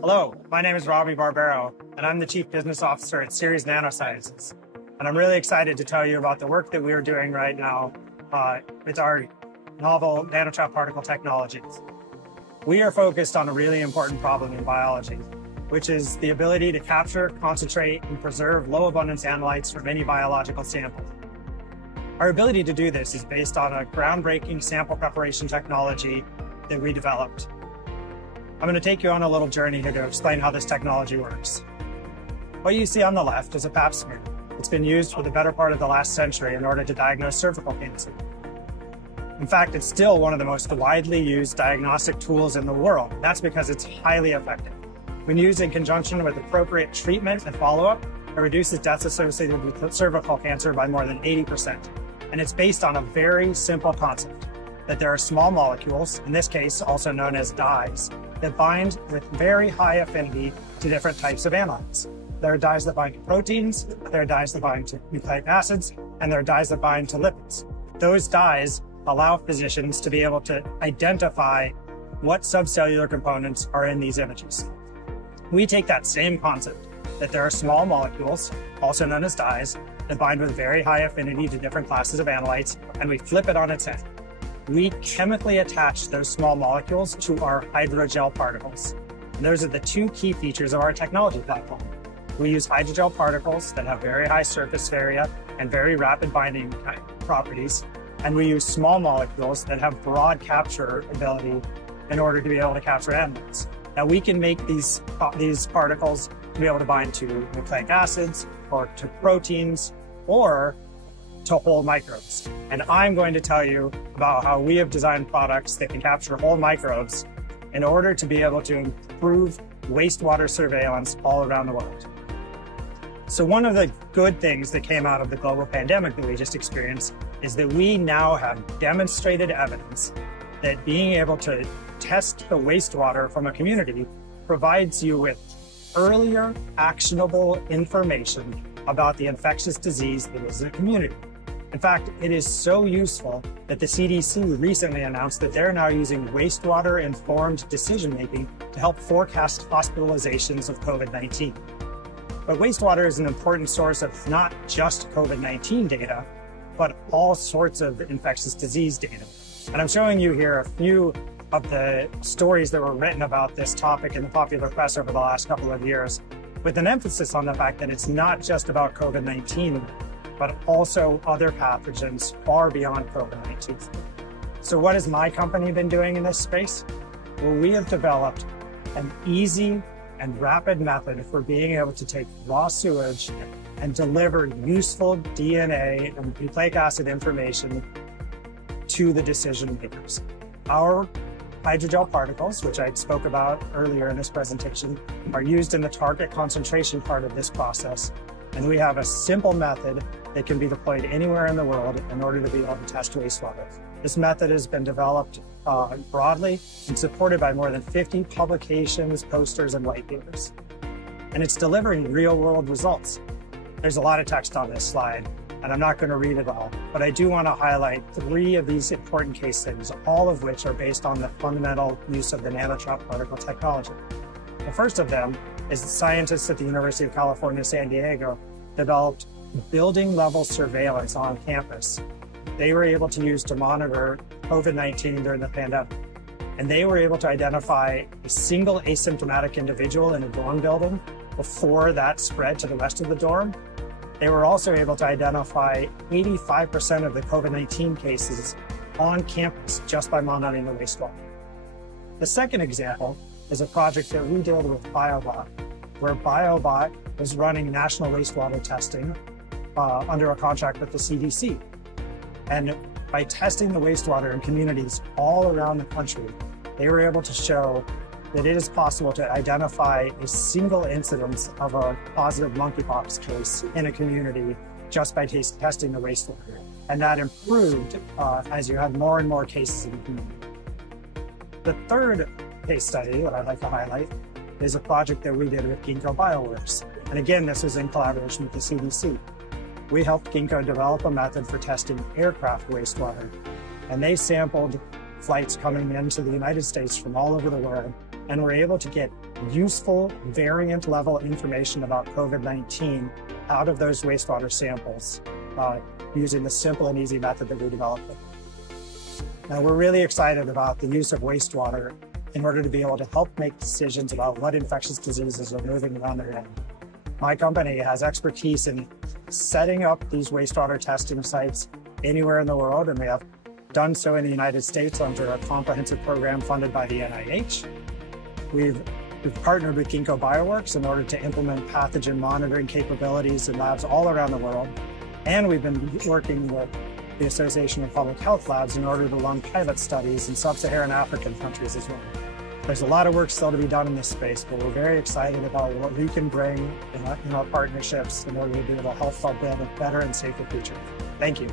Hello, my name is Robbie Barbero, and I'm the Chief Business Officer at Ceres Nanosciences. And I'm really excited to tell you about the work that we are doing right now with our novel nanotrap particle technologies. We are focused on a really important problem in biology, which is the ability to capture, concentrate, and preserve low abundance analytes from any biological sample. Our ability to do this is based on a groundbreaking sample preparation technology that we developed. I'm going to take you on a little journey here to explain how this technology works. What you see on the left is a pap smear. It's been used for the better part of the last century in order to diagnose cervical cancer. In fact, it's still one of the most widely used diagnostic tools in the world. That's because it's highly effective. When used in conjunction with appropriate treatment and follow-up, it reduces deaths associated with cervical cancer by more than 80%. And it's based on a very simple concept, that there are small molecules, in this case also known as dyes, that bind with very high affinity to different types of analytes. There are dyes that bind to proteins, there are dyes that bind to nucleic acids, and there are dyes that bind to lipids. Those dyes allow physicians to be able to identify what subcellular components are in these images. We take that same concept, that there are small molecules, also known as dyes, that bind with very high affinity to different classes of analytes, and we flip it on its head. We chemically attach those small molecules to our hydrogel particles. And those are the two key features of our technology platform. We use hydrogel particles that have very high surface area and very rapid binding properties. And we use small molecules that have broad capture ability in order to be able to capture analytes. Now we can make these particles to be able to bind to nucleic acids or to proteins or to whole microbes. And I'm going to tell you about how we have designed products that can capture whole microbes in order to be able to improve wastewater surveillance all around the world. So one of the good things that came out of the global pandemic that we just experienced is that we now have demonstrated evidence that being able to test the wastewater from a community provides you with earlier actionable information about the infectious disease that is in a community. In fact, it is so useful that the CDC recently announced that they're now using wastewater-informed decision-making to help forecast hospitalizations of COVID-19. But wastewater is an important source of not just COVID-19 data, but all sorts of infectious disease data. And I'm showing you here a few of the stories that were written about this topic in the popular press over the last couple of years, with an emphasis on the fact that it's not just about COVID-19, but also other pathogens far beyond COVID-19. So what has my company been doing in this space? Well, we have developed an easy and rapid method for being able to take raw sewage and deliver useful DNA and nucleic acid information to the decision makers. Our hydrogel particles, which I spoke about earlier in this presentation, are used in the target concentration part of this process. And we have a simple method that can be deployed anywhere in the world in order to be able to test wastewater. This method has been developed broadly and supported by more than 50 publications, posters, and white papers. And it's delivering real-world results. There's a lot of text on this slide, and I'm not going to read it all, but I do want to highlight 3 of these important case studies, all of which are based on the fundamental use of the nanotrap particle technology. The first of them is the scientists at the University of California, San Diego developed building-level surveillance on campus. They were able to use to monitor COVID-19 during the pandemic. And they were able to identify a single asymptomatic individual in a dorm building before that spread to the rest of the dorm. They were also able to identify 85% of the COVID-19 cases on campus just by monitoring the wastewater. The second example is a project that we did with BioBot, where BioBot was running national wastewater testing under a contract with the CDC. And by testing the wastewater in communities all around the country, they were able to show that it is possible to identify a single incidence of a positive monkeypox case in a community just by testing the wastewater. And that improved as you had more and more cases in the community. The third case study that I'd like to highlight is a project that we did with Ginkgo Bioworks. And again, this was in collaboration with the CDC. We helped Ginkgo develop a method for testing aircraft wastewater. And they sampled flights coming into the United States from all over the world and we're able to get useful variant level information about COVID-19 out of those wastewater samples using the simple and easy method that we developed. Now, we're really excited about the use of wastewater in order to be able to help make decisions about what infectious diseases are moving around the world. My company has expertise in setting up these wastewater testing sites anywhere in the world, and we have done so in the United States under a comprehensive program funded by the NIH. We've partnered with Ginkgo Bioworks in order to implement pathogen monitoring capabilities in labs all around the world. And we've been working with the Association of Public Health Labs in order to run pilot studies in sub-Saharan African countries as well. There's a lot of work still to be done in this space, but we're very excited about what we can bring in our partnerships in order to be able to help build a better and safer future. Thank you.